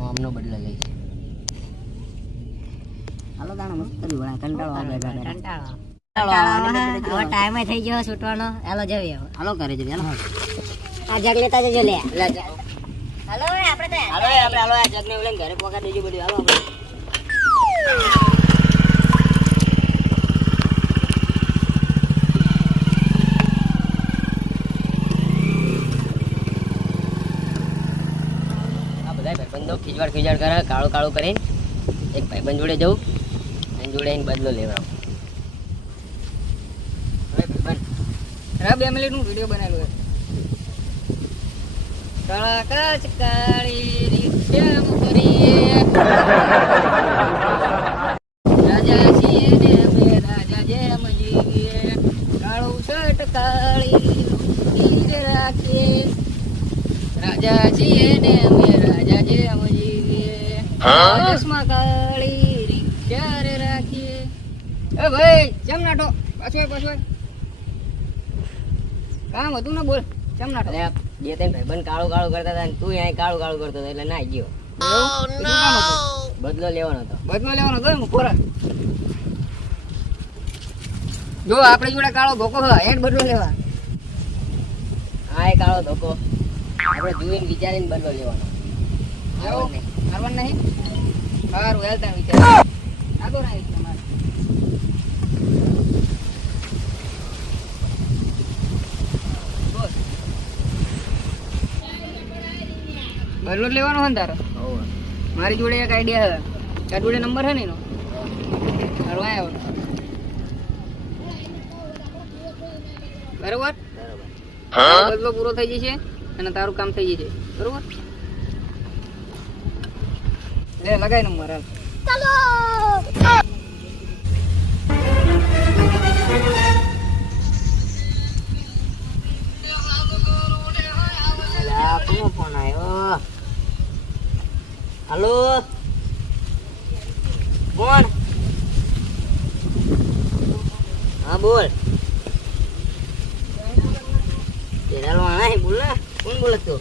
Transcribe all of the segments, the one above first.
આમનો બદલો લઈશ. હાલો તાણે મસ્ત બી કંટાળો આવે હવે ટાઈમ થઈ ગયો છૂટવાનો. હાલો જઈએ હવે. હાલો કરે છે હાલો આ જગ લેતા જજો લે. હાલો આપણે હાલો આ જગને લઈને ઘરે પોકા દેજો બધું હાલો આપણે. આ બધા ભાઈબંધો ખીજવાડ કરે કાળું કાળું કરીને એક ભાઈબંધ જોડે જવું એની જોડે એને બદલો લેવડાવું. હવે ભાઈબંધ 2 મિનિટનું વિડીયો બનાવેલું કાળા કાચ કાળી રિક્ષા ફરીએ રાજા છીએ ને અમે રાજા જેમ જીવીએ કાળું શર્ટ કાળી લુંગી રાખીએ રાજા છીએ ને અમે રાજા જેમ જીવીએ ચશ્મા કાળી રિક્ષા રે રાખીએ. એ ભાઈ કેમ નાટો પાછો કામ હતું ને બોલ કેમ નાટો. બે ત્રણ ભાઈબંધ કાળું કાળું કરતા હતા તું અહીં કાળું કાળું કરતો હતો એટલે ના ગયો. બદલો લેવાનો હતો કોરા જો આપણી જોડે કાળો ધોકો હેડ બદલો લેવા. હા એ કાળો ધોકો આપણે જોઈને વિચારીને બદલો લેવાનો. હારવાનું નહીં સારું હેલતા વિચાર આગળ આવી તમારે બદલો લેવાનો હોય ને તારો. મારી જોડે એક આઈડિયા છે. તારી જોડે નંબર છે ને એનો તારો આવ્યો બરોબર. બદલો પૂરો થઈ જશે અને તારું કામ થઈ જશે બરોબર. લે લગાય નંબર હાલ. ચાલો ફોન આવ્યો. હાલો કોણ? હા બોલ. બોલ ને કોણ બોલે તું?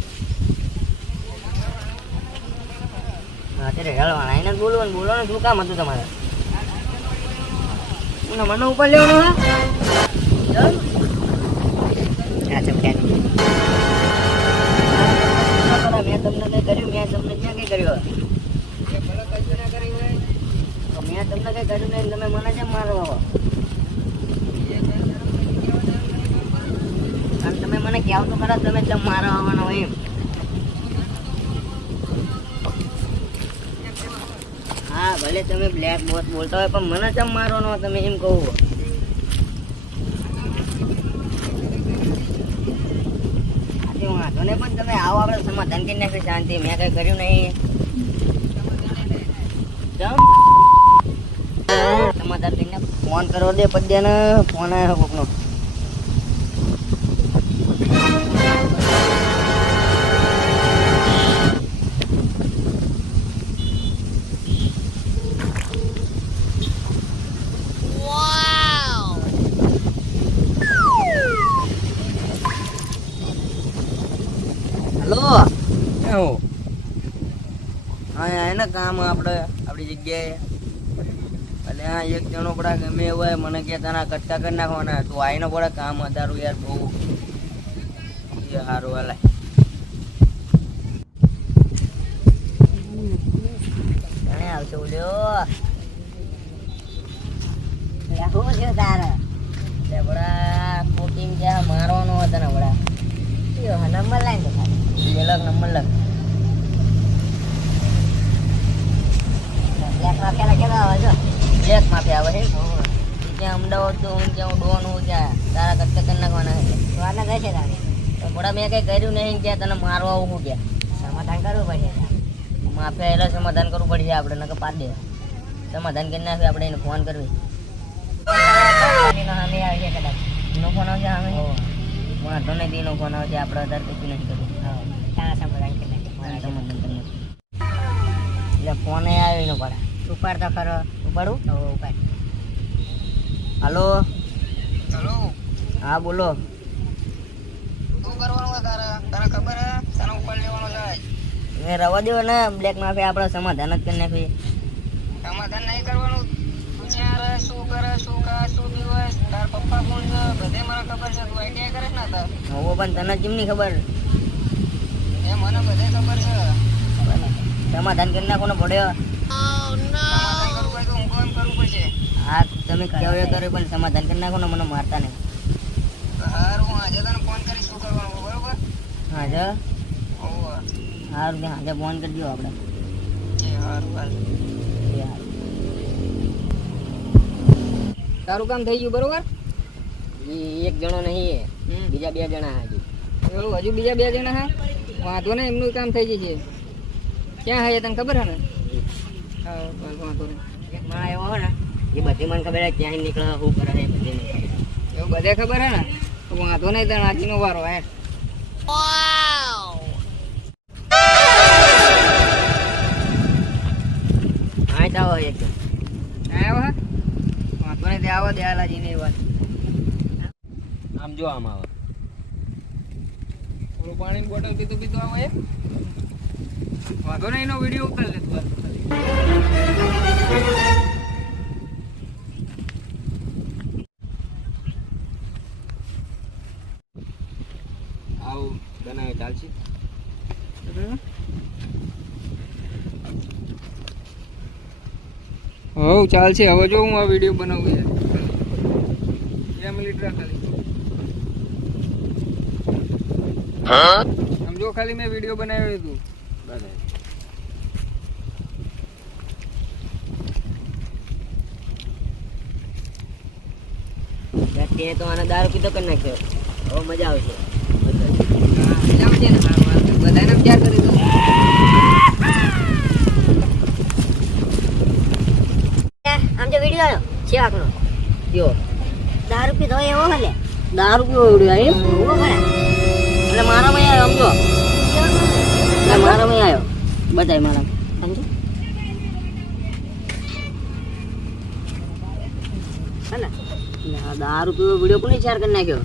અત્યારે હેળવાના એને બોલવાનું બોલવાનું શું કામ હતું તમારે? મને ઉપર લેવાનું મેં તમને કઈ કર્યું? મેં તમને ક્યાં કઈ કર્યું? મેં તમને કઈ કર્યું નહીં તમે મને કેમ મારો? અને તમે મને કહેવ તો ખરા તમે કેમ મારવા આવવાનો હોય એમ. હા ભલે તમે બ્લેક બોસ બોલતા હોય પણ મને કેમ મારવાનો તમે એમ કહું. વાંધો નહીં પણ તમે આવો આપણે સમાધાન કરી નાખી શાંતિ. મેં કઈ કર્યું નહીં. સમાધાન કરીને ફોન કરો દે પદ્યાને ફોન આવ્યો કોકનો. હેલો હા એને કામ આપણે આપણી જગ્યાએ એટલે આ એક જણો પડા ગમે એવું હોય મને કે તારા કટકા કરી નાખવાના તું આવીને પડે કામ અધારું યાર બહુ સારું હાલે. આવશે બોલ્યો શું છે તારે? બડા કોટિંગ જ્યાં મારવાનો હતો ને બડા નંબર લાઈન તો લગ નંબર લગ બ્લેક માફિયા લખેલા આવે છે. બ્લેક માફિયા આવે છે ત્યાં અમદાવાદ તો હું ત્યાં ડોન હું ત્યાં તારા કટકા કરી નાખવાના છે. વારના કહે છે તારે બડા મેં કઈ કર્યું નહીં ક્યાં તને મારવા આવું હું ક્યાં સમાધાન કરવું પડશે. માફિયા એટલે સમાધાન કરવું પડશે આપણે નકર પાડી દે. સમાધાન કરી નાખી આપણે એને ફોન કરવી. સામે આવી છે કદાચ એનો ફોન આવશે સામે વાંધો નહીં તેનો ફોન આવશે આપણે વધારે કશું નથી કરવું. હા સમાધાન કરી નાખી સમાધાન કરી નાખી એટલે ફોન આવ્યો એનો પડે ઉપાડ તો ખરો ઉપાડું ઉપાડ. હાલો હા બોલો. શું કરવાનું તારે તને ખબર હે? એ રવા દેવો ને બ્લેક માફી આપણે સમાધાન જ કરી નાખીએ. સમાધાન નહીં કરવાનું. તું ક્યાં રહે, શું કરે, શું ખા, શું દિવસ, તાર પપ્પા કોણ છે, બધે મને ખબર છે. તું આઈડિયા કરે ને તાર. હવે પણ તને કેમ નહીં ખબર? એ મને બધે ખબર છે. સમાધાન કરી નાખો ને પડ્યો. સમાધાન કરવું હોય તો હું કોમ કરવું પડશે. હા તમે કહ્યું એ કર્યું પણ સમાધાન કરી નાખો ને મને મારતા નહીં. હારું, હું આજે તને ફોન કરીશ શું કરવાનું, બરોબર? હા જ હોવે. સારું કે આજે ફોન કરી દો આપણે. એ હારું હાલ. એ હારું. તારું કામ થઈ ગયું બરોબર? એક જણો નહીં બીજા 2 જણા હજુ. એવું હજુ બીજા 2 જણા હા? વાંધો ને, એમનું કામ થઈ જશે. ક્યાં હે તને ખબર હે ને? હા વાંધો નહીં. એક માણસ એવો હોય ને એ બધી મને ખબર હે ક્યાંય નીકળે શું કરે એ બધી મને ખબર. એવું બધે ખબર હે ને? તો વાંધો નહીં, તને આજનો વારો હે. હા ચાલો એક જણ. આવ્યો હે? વાંધો નહીં, તે આવો દયાલાજીની વાત. આમ જો આમ આવે. થોડું પાણીની બોટલ પીતો આવો એ. વાંધો નહીં, એનો વિડીયો ઉતારી લે તું. આવું બનાવે ચાલશે. હવ ચાલશે. હવે જો હું આ વિડીયો બનાવું છે. 2 મિનિટ રાખ ખાલી. સમજો ખાલી મેં વિડીયો બનાવ્યો હતું. બરાબર. તે તો આને દારૂ પીતો કરી નાખ્યો. હવે મજા આવશે. સમજે ને બધાને વિચાર કરી દો. આમ જો વિડિયો આવ્યો છે આકનો કયો દારૂ પીધો એવો હલે દારૂ પીવો વિડિયો આવ્યો એટલે મારામાં આવ્યો સમજો એટલે મારામાં આવ્યો બધાય મારા સમજો હે ને દારૂ પીવો વિડિયો કોને શેર કરી નાખ્યો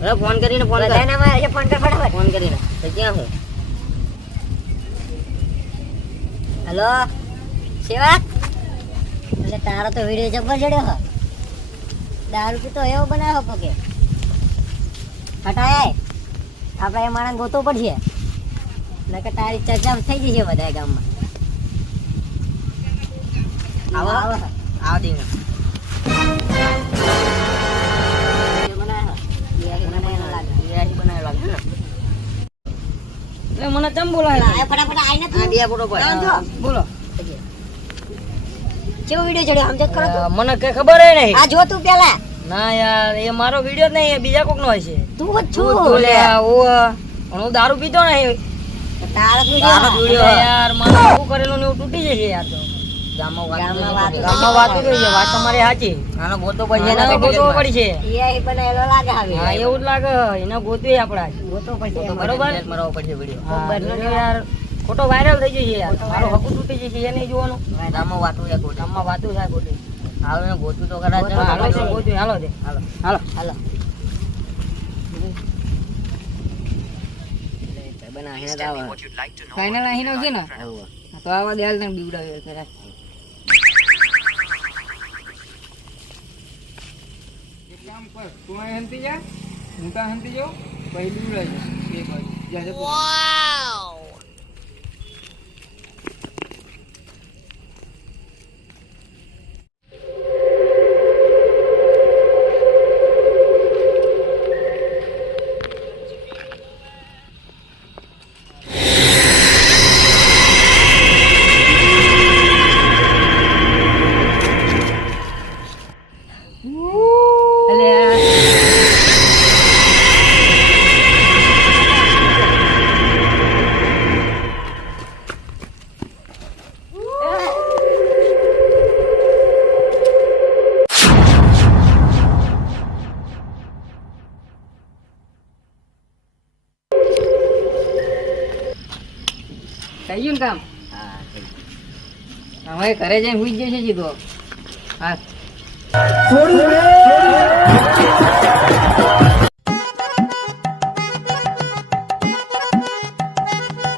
અરે ફોન કરીને ફોન કર ફોન કર ફટાફટ ફોન કરીને તો ક્યાં હું હેલો સેવક એટલે તારો તો વિડીયો જબ્બર જડ્યો હો દારૂ પીતો એવો બનાવ્યો પગે હટાય આપણે એ માણસ ગોતો પડશે નકર તારી ચર્ચા થઈ જશે બધા ગામમાં આવો આવો આવો દી મને ચમ બોલાય ફટાફટ આઈને તું દિયા ફોટો પર બોલો કેવો વિડિયો ચડ્યો સમજ કરો તું મને કઈ ખબર હે નહીં આ જો તું પેલા ના યાર એ મારો વિડિયો જ નહીં એ બીજા કોક નો હશે તું જ છું બોલે ઓ હું દારૂ પીતો નહીં તારો વિડિયો યાર મને શું કરેલું ને એવું તૂટી જશે યાર તો ગામમાં વાતો થઈ છે વાત તમારી સાચી આનો ગોતો પછી એના ગોતવો પડશે એ બનાવેલો લાગે હવે હા એવું જ લાગે એના ગોતવી આપડા ગોતો પછી બરોબર મરવો પડશે વિડિયો હા યાર ખોટો વાયરલ થઈ જશે યાર મારો હકુ તૂટી જશે એ નહીં જોવાનું ગામમાં વાતો છે ખોટી ગામમાં વાતો થાય ખોટી હવે ગોતું તો ખરા છે હાલો છે ગોતવી હાલો દે હાલો હાલો હાલો બના હે દાવા ફાઇનલ અહીંનો છે ને તો આવા દે હાલ તને બીવડાવ્યો છે એક કામ કર તું અહીં હંતી જા હું ત્યાં હંતી જાઉં પછી બીવડાવજો બે બાજુ જા જતો થઈ ગયું ને કામ હા હવે ઘરે જઈને હુઈ જશે સીધો હા